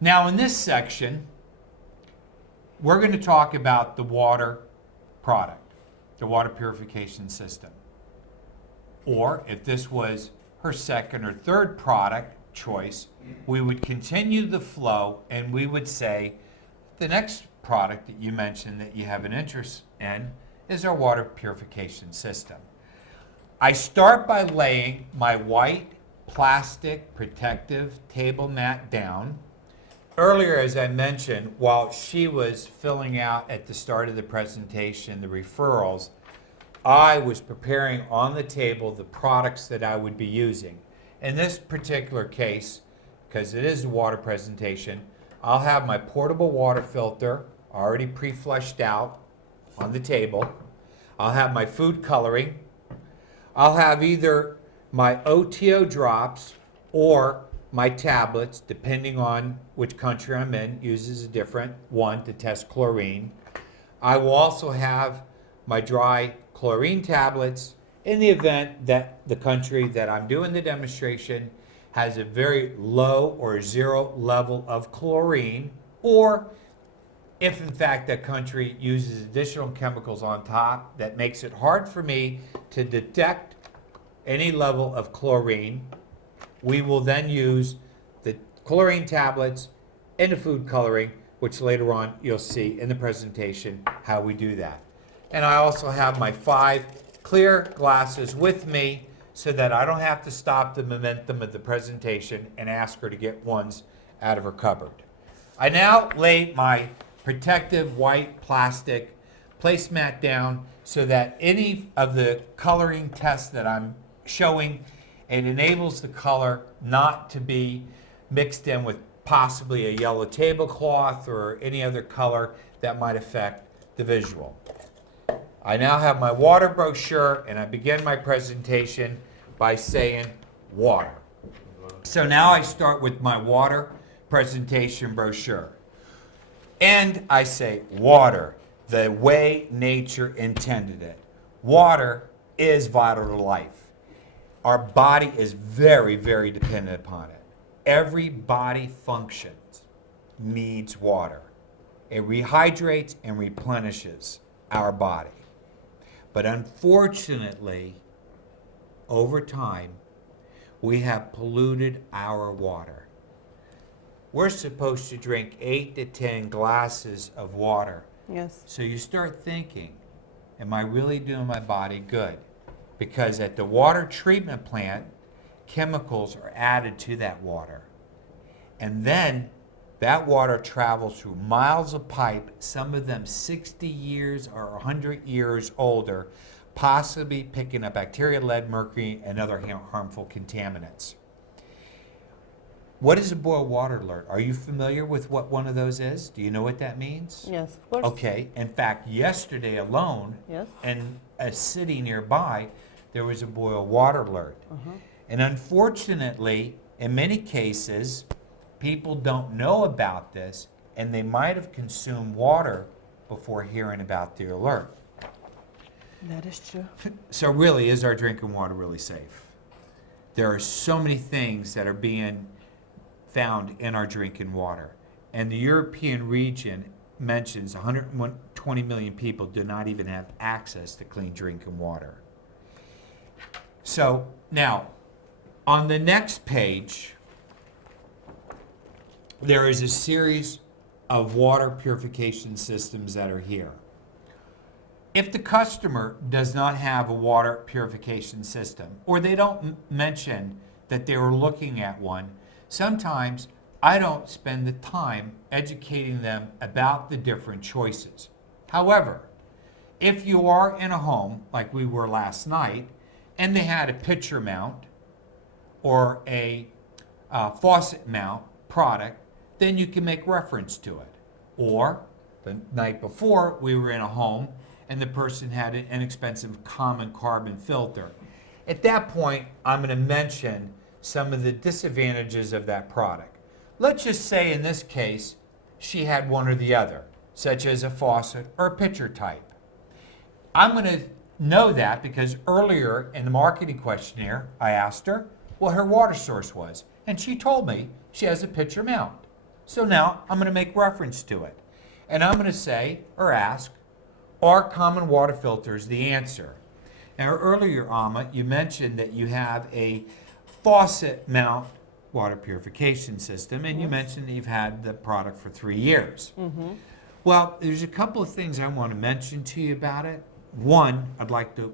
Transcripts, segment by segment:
Now in this section, we're going to talk about the water product, the water purification system. Or if this was her second or third product choice, we would continue the flow and we would say the next product that you mentioned that you have an interest in is our water purification system. I start by laying my white plastic protective table mat down. Earlier, as I mentioned, while she was filling out at the start of the presentation the referrals, I was preparing on the table the products that I would be using. In this particular case, because it is a water presentation, I'll have my portable water filter already pre-flushed out on the table. I'll have my food coloring. I'll have either my OTO drops or my tablets, depending on which country I'm in, uses a different one to test chlorine. I will also have my dry chlorine tablets in the event that the country that I'm doing the demonstration has a very low or zero level of chlorine, or if in fact that country uses additional chemicals on top that makes it hard for me to detect any level of chlorine, we will then use the chlorine tablets and the food coloring, which later on you'll see in the presentation how we do that. And I also have my 5 clear glasses with me so that I don't have to stop the momentum of the presentation and ask her to get ones out of her cupboard. I now lay my protective white plastic placemat down so that any of the coloring tests that I'm showing, it enables the color not to be mixed in with possibly a yellow tablecloth or any other color that might affect the visual. I now have my water brochure and I begin my presentation by saying water. So now I start with my water presentation brochure. And I say water, the way nature intended it. Water is vital to life. Our body is very, very dependent upon it. Every body function needs water. It rehydrates and replenishes our body. But unfortunately, over time, we have polluted our water. We're supposed to drink 8 to 10 glasses of water. Yes. So you start thinking, am I really doing my body good? Because at the water treatment plant, chemicals are added to that water. And then that water travels through miles of pipe, some of them 60 years or 100 years older, possibly picking up bacteria, lead, mercury, and other harmful contaminants. What is a boil water alert? Are you familiar with what one of those is? Do you know what that means? Yes, of course. Okay. In fact, yesterday alone, Yes. in a city nearby, there was a boil water alert. And unfortunately, in many cases, people don't know about this, and they might have consumed water before hearing about the alert. That is true. So really, is our drinking water really safe? There are so many things that are being found in our drinking water. And the European region mentions 120 million people do not even have access to clean drinking water. So now, on the next page, there is a series of water purification systems that are here. If the customer does not have a water purification system, or they don't mention that they were looking at one, sometimes I don't spend the time educating them about the different choices. However, if you are in a home, like we were last night, and they had a pitcher mount or a faucet mount product, then you can make reference to it. Or the night before, we were in a home and the person had an inexpensive common carbon filter. At that point, I'm going to mention some of the disadvantages of that product. Let's just say in this case, she had one or the other, such as a faucet or a pitcher type. I'm going to know that because earlier in the marketing questionnaire, I asked her what her water source was, and she told me she has a pitcher mount. So now I'm going to make reference to it. And I'm going to say or ask, are common water filters the answer? Now earlier, Amma, you mentioned that you have a faucet mount water purification system, and you Yes. mentioned that you've had the product for 3 years. Mm-hmm. Well, there's a couple of things I want to mention to you about it. One, I'd like to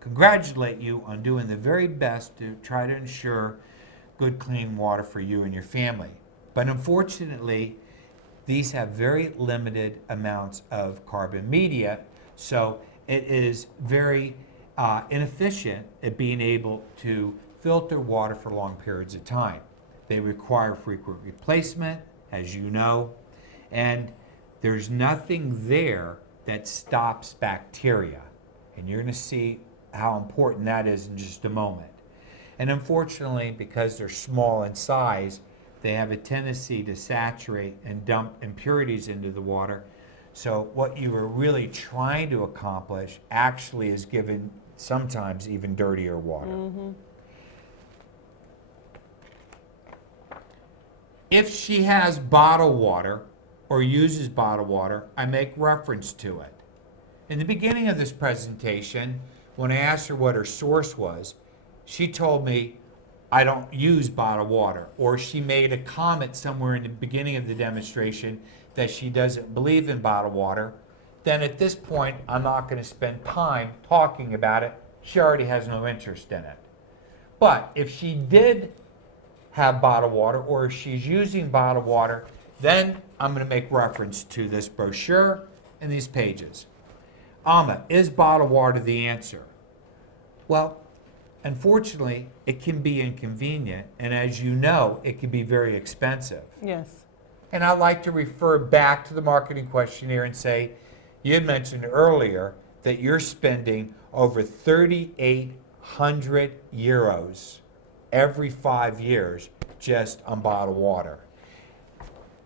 congratulate you on doing the very best to try to ensure good, clean water for you and your family. But unfortunately, these have very limited amounts of carbon media, so it is very inefficient at being able to filter water for long periods of time. They require frequent replacement, as you know, and there's nothing there that stops bacteria. And you're going to see how important that is in just a moment. And unfortunately, because they're small in size, they have a tendency to saturate and dump impurities into the water. So what you were really trying to accomplish actually is given sometimes even dirtier water. Mm-hmm. If she has bottled water or uses bottled water, I make reference to it. In the beginning of this presentation, when I asked her what her source was, she told me, I don't use bottled water. Or she made a comment somewhere in the beginning of the demonstration that she doesn't believe in bottled water. Then at this point, I'm not going to spend time talking about it. She already has no interest in it. But if she did have bottled water, or if she's using bottled water, then I'm going to make reference to this brochure and these pages. Amma, is bottled water the answer? Well, unfortunately, it can be inconvenient, and as you know, it can be very expensive. Yes. And I'd like to refer back to the marketing questionnaire and say, you had mentioned earlier that you're spending over 3,800 euros every 5 years just on bottled water.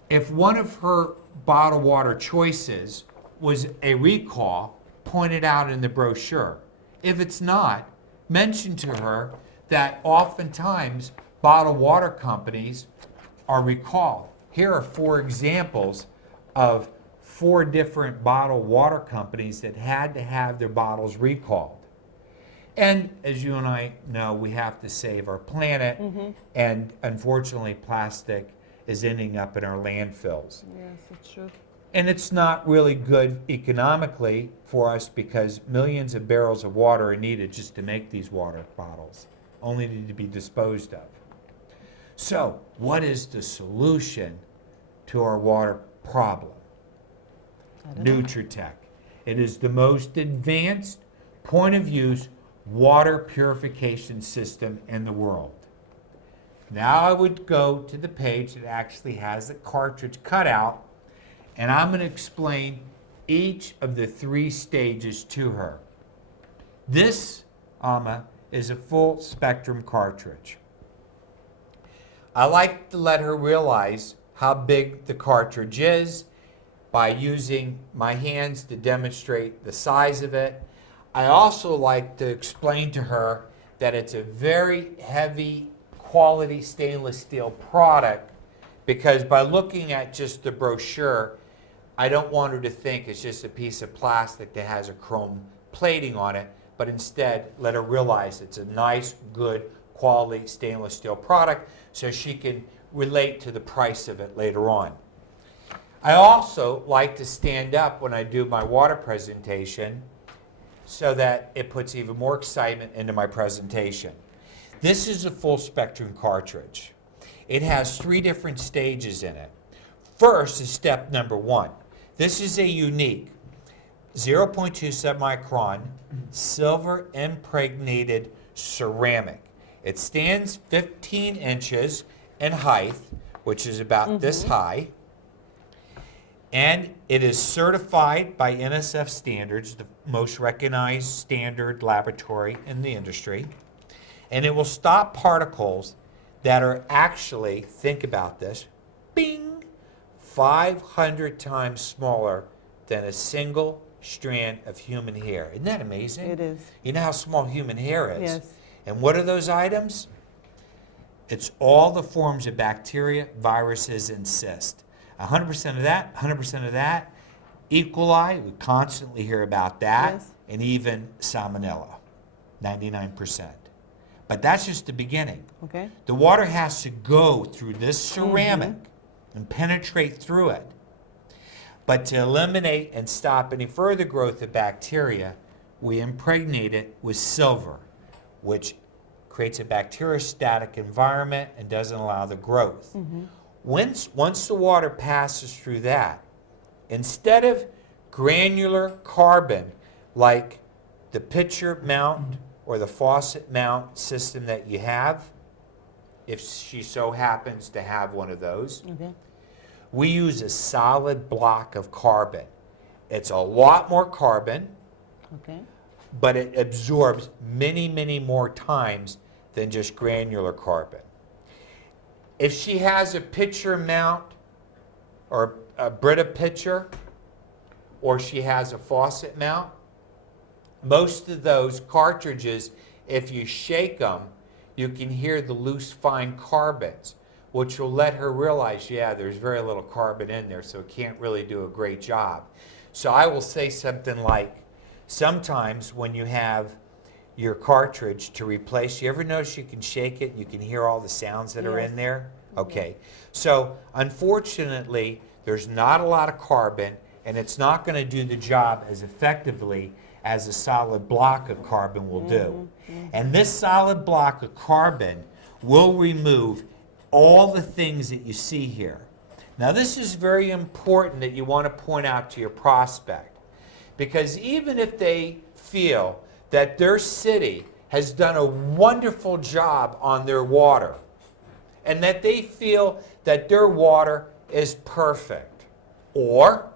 If one of her bottled water choices was a recall, point it out in the brochure. If it's not, mention to her that oftentimes bottled water companies are recalled. Here are 4 examples of 4 different bottled water companies that had to have their bottles recalled. And as you and I know, we have to save our planet, and unfortunately plastic is ending up in our landfills. Yes, it's true. And it's not really good economically for us because millions of barrels of water are needed just to make these water bottles, only to be disposed of. So, what is the solution to our water problem? I don't know. Nutritech. It is the most advanced point of use water purification system in the world. Now I would go to the page that actually has the cartridge cut out, and I'm going to explain each of the 3 stages to her. This, Amma, is a full spectrum cartridge. I like to let her realize how big the cartridge is by using my hands to demonstrate the size of it. I also like to explain to her that it's a very heavy quality stainless steel product, because by looking at just the brochure, I don't want her to think it's just a piece of plastic that has a chrome plating on it, but instead let her realize it's a nice, good quality stainless steel product so she can relate to the price of it later on. I also like to stand up when I do my water presentation so that it puts even more excitement into my presentation. This is a full spectrum cartridge. It has 3 different stages in it. First is step number 1. This is a unique 0.27 micron silver impregnated ceramic. It stands 15 inches in height, which is about this high. And it is certified by NSF standards, the most recognized standard laboratory in the industry. And it will stop particles that are actually, think about this, bing, 500 times smaller than a single strand of human hair. Isn't that amazing? It is. You know how small human hair is? Yes. And what are those items? It's all the forms of bacteria, viruses, and cyst. 100% of that, 100% of that. E. coli, we constantly hear about that, Yes. and even salmonella, 99%. But that's just the beginning. Okay. The water has to go through this ceramic and penetrate through it. But to eliminate and stop any further growth of bacteria, we impregnate it with silver, which creates a bacteriostatic environment and doesn't allow the growth. Once the water passes through that, instead of granular carbon like the pitcher mount or the faucet mount system that you have, if she so happens to have one of those, Okay. we use a solid block of carbon. It's a lot more carbon, Okay. but it absorbs many, many more times than just granular carbon. If she has a pitcher mount or a Brita pitcher, or she has a faucet mount, most of those cartridges, if you shake them, you can hear the loose fine carbons, which will let her realize, yeah, there's very little carbon in there, so it can't really do a great job. So I will say something like, sometimes when you have your cartridge to replace, you ever notice you can shake it and you can hear all the sounds that are Yes. in there? Okay. So unfortunately, there's not a lot of carbon, and it's not going to do the job as effectively as a solid block of carbon will do. And this solid block of carbon will remove all the things that you see here. Now, this is very important that you want to point out to your prospect, because even if they feel that their city has done a wonderful job on their water, and that they feel that their water is perfect, or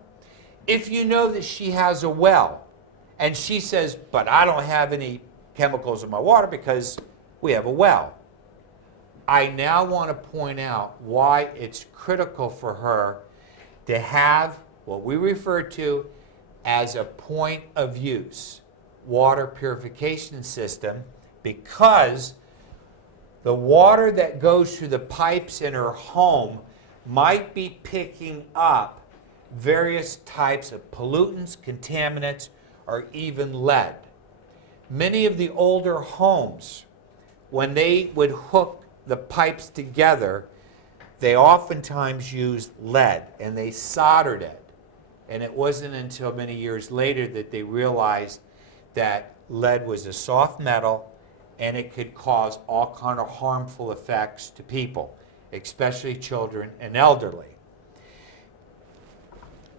if you know that she has a well, and she says, but I don't have any chemicals in my water because we have a well. I now want to point out why it's critical for her to have what we refer to as a point of use water purification system, because the water that goes through the pipes in her home might be picking up various types of pollutants, contaminants, or even lead. Many of the older homes, when they would hook the pipes together, they oftentimes used lead and they soldered it. And it wasn't until many years later that they realized that lead was a soft metal and it could cause all kind of harmful effects to people, especially children and elderly.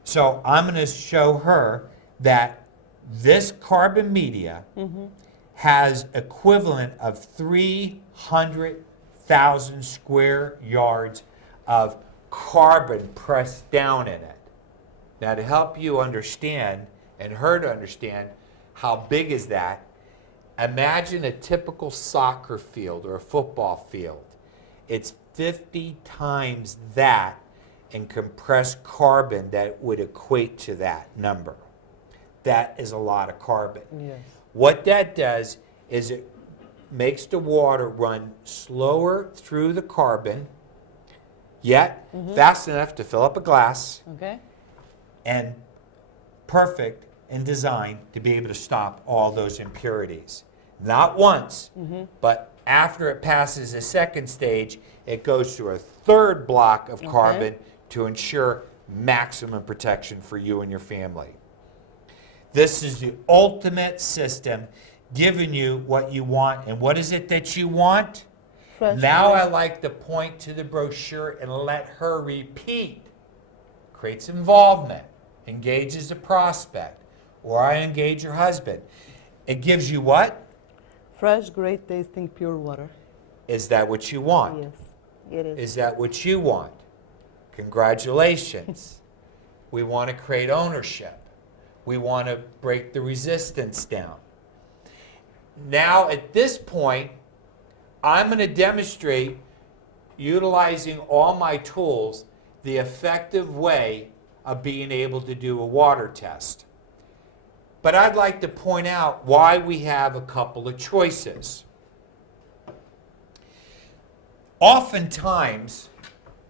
So I'm going to show her that this carbon media has equivalent of 300,000 square yards of carbon pressed down in it. Now, to help you understand and her to understand how big is that, imagine a typical soccer field or a football field. It's 50 times that in compressed carbon that would equate to that number. That is a lot of carbon. Yes. What that does is it makes the water run slower through the carbon, yet fast enough to fill up a glass, Okay. and perfect in design to be able to stop all those impurities. Not once, but after it passes a second stage, it goes through a third block of carbon to ensure maximum protection for you and your family. This is the ultimate system, giving you what you want. And what is it that you want? Fresh Now water. I like to point to the brochure and let her repeat. Creates involvement, engages the prospect, or I engage your husband. It gives you what? Fresh, great tasting, pure water. Is that what you want? Yes, it is. Is that what you want? Congratulations. We want to create ownership. We want to break the resistance down. Now, at this point, I'm going to demonstrate, utilizing all my tools, the effective way of being able to do a water test. But I'd like to point out why we have a couple of choices. Oftentimes,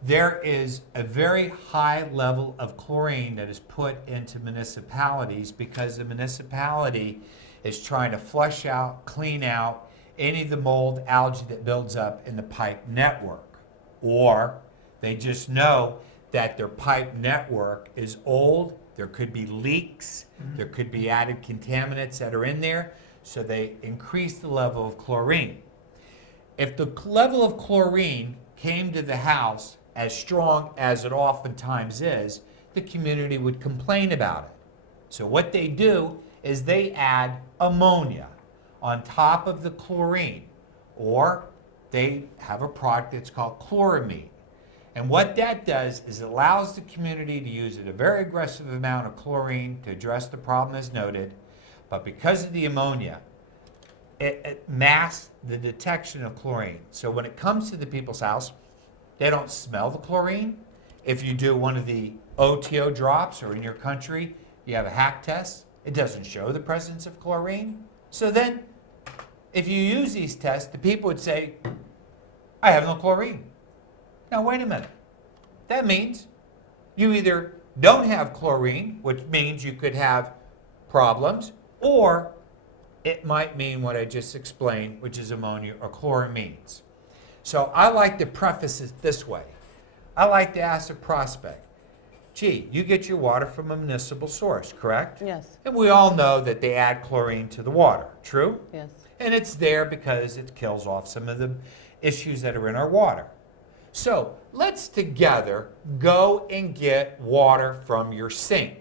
there is a very high level of chlorine that is put into municipalities because the municipality is trying to flush out, clean out any of the mold, algae that builds up in the pipe network. Or they just know that their pipe network is old, there could be leaks, there could be added contaminants that are in there, so they increase the level of chlorine. If the level of chlorine came to the house as strong as it oftentimes is, the community would complain about it. So what they do is they add ammonia on top of the chlorine, or they have a product that's called chloramine. And what that does is it allows the community to use a very aggressive amount of chlorine to address the problem as noted, but because of the ammonia, it masks the detection of chlorine. So when it comes to the people's house, they don't smell the chlorine. If you do one of the OTO drops, or in your country, you have a hack test, it doesn't show the presence of chlorine. So then, if you use these tests, the people would say, I have no chlorine. Now, wait a minute. That means you either don't have chlorine, which means you could have problems, or it might mean what I just explained, which is ammonia or chloramines. So I like to preface it this way. I like to ask a prospect, gee, you get your water from a municipal source, correct? Yes, And we all know that they add chlorine to the water, true? yes. And it's there because it kills off some of the issues that are in our water. So let's together go and get water from your sink.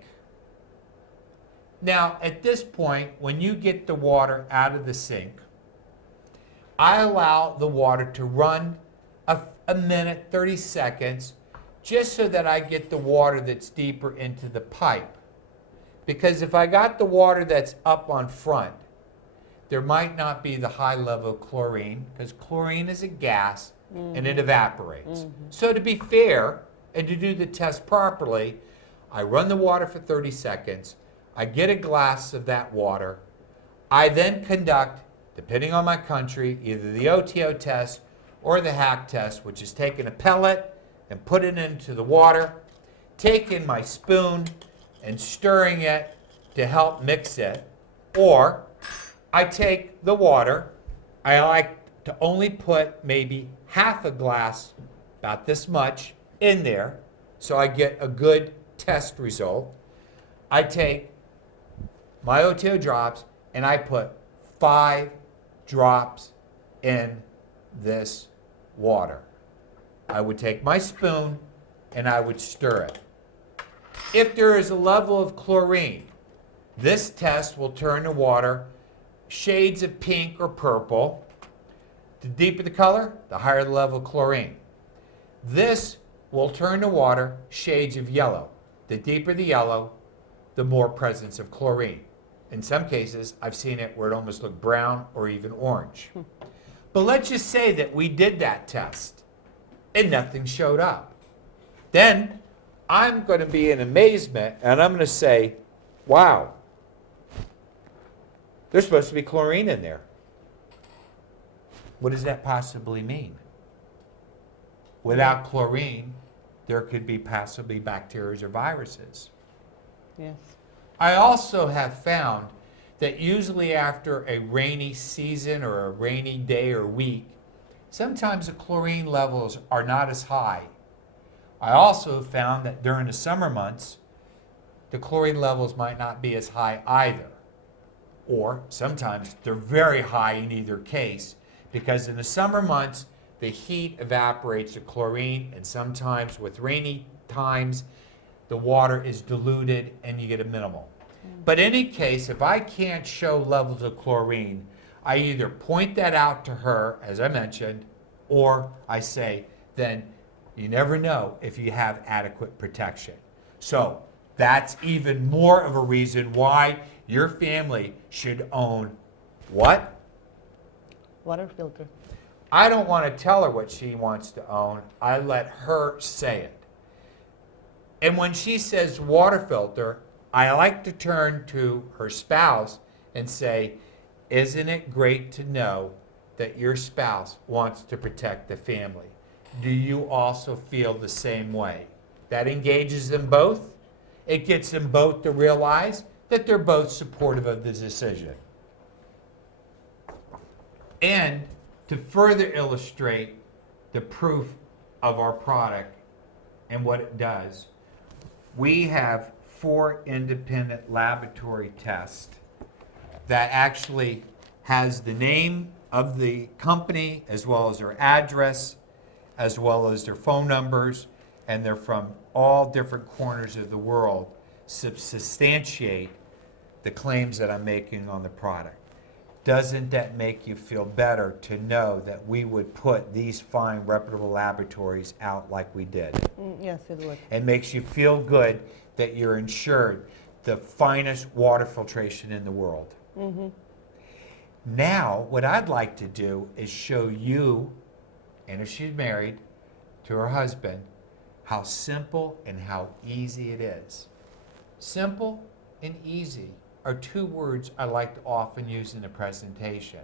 Now, at this point, when you get the water out of the sink, I allow the water to run a minute, 30 seconds, just so that I get the water that's deeper into the pipe. Because if I got the water that's up on front, there might not be the high level of chlorine, because chlorine is a gas and it evaporates. So to be fair and to do the test properly, I run the water for 30 seconds, I get a glass of that water, I then conduct, depending on my country, either the OTO test or the hack test, which is taking a pellet and put it into the water, taking my spoon and stirring it to help mix it, or I take the water, I like to only put maybe half a glass, about this much, in there, so I get a good test result. I take my OTO drops and I put 5 drops in this water. I would take my spoon and I would stir it. If there is a level of chlorine, this test will turn the water shades of pink or purple. The deeper the color, the higher the level of chlorine. This will turn the water shades of yellow. The deeper the yellow, the more presence of chlorine. In some cases, I've seen it where it almost looked brown or even orange. But let's just say that we did that test and nothing showed up. Then I'm going to be in amazement and I'm going to say, wow, there's supposed to be chlorine in there. What does that possibly mean? Without chlorine, there could be possibly bacteria or viruses. Yes. I also have found that usually after a rainy season or a rainy day or week, sometimes the chlorine levels are not as high. I also found that during the summer months, the chlorine levels might not be as high either. Or sometimes they're very high in either case, because in the summer months, the heat evaporates the chlorine, and sometimes with rainy times, the water is diluted and you get a minimal. But in any case, if I can't show levels of chlorine, I either point that out to her, as I mentioned, or I say, then you never know if you have adequate protection. So that's even more of a reason why your family should own what? Water filter. I don't want to tell her what she wants to own. I let her say it. And when she says water filter, I like to turn to her spouse and say, isn't it great to know that your spouse wants to protect the family. Do you also feel the same way? That engages them both. It gets them both to realize that they're both supportive of the decision. And to further illustrate the proof of our product and what it does, we have 4 independent laboratory tests that actually has the name of the company as well as their address, as well as their phone numbers, and they're from all different corners of the world, substantiate the claims that I'm making on the product. Doesn't that make you feel better to know that we would put these fine, reputable laboratories out like we did? Yes, it would. It makes you feel good that you're insured the finest water filtration in the world. Mm-hmm. Now, what I'd like to do is show you, and if she's married, to her husband, how simple and how easy it is. Simple and easy are 2 words I like to often use in a presentation.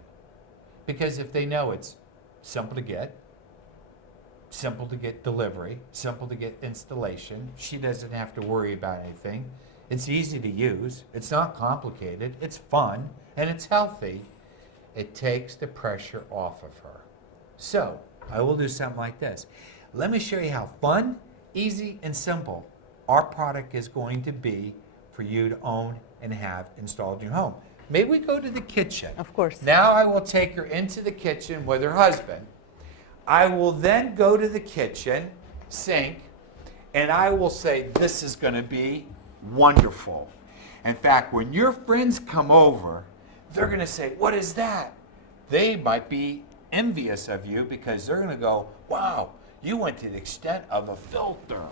Because if they know it's simple to get delivery, simple to get installation, she doesn't have to worry about anything. It's easy to use, it's not complicated, it's fun, and it's healthy. It takes the pressure off of her. So, I will do something like this. Let me show you how fun, easy, and simple our product is going to be for you to own and have installed in your home. May we go to the kitchen? Of course. Now I will take her into the kitchen with her husband. I will then go to the kitchen sink and I will say, this is going to be wonderful. In fact, when your friends come over, they're going to say, what is that? They might be envious of you because they're going to go, wow, you went to the extent of a filter.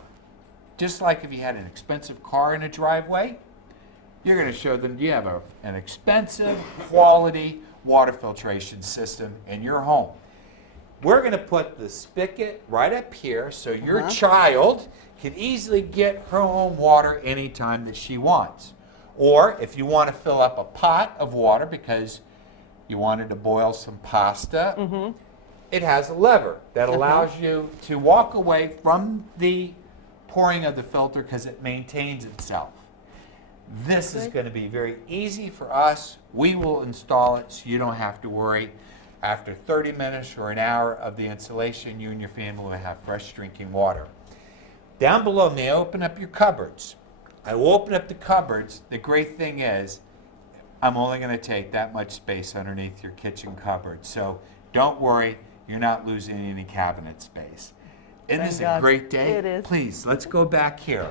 Just like if you had an expensive car in a driveway, you're going to show them you have an expensive quality water filtration system in your home. We're going to put the spigot right up here so your child can easily get her own water anytime that she wants. Or if you want to fill up a pot of water because you wanted to boil some pasta, it has a lever that allows you to walk away from the pouring of the filter because it maintains itself. This is going to be very easy for us. We will install it so you don't have to worry. After 30 minutes or an hour of the installation, you and your family will have fresh drinking water. Down below, may I open up your cupboards? I will open up the cupboards. The great thing is, I'm only going to take that much space underneath your kitchen cupboard. So don't worry, you're not losing any cabinet space. Isn't this a great day? It is. Please, let's go back here.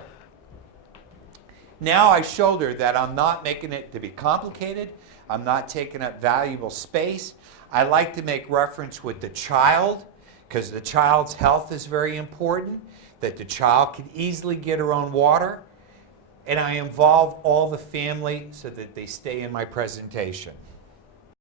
Now I showed her that I'm not making it to be complicated. I'm not taking up valuable space. I like to make reference with the child because the child's health is very important, that the child can easily get her own water. And I involve all the family so that they stay in my presentation.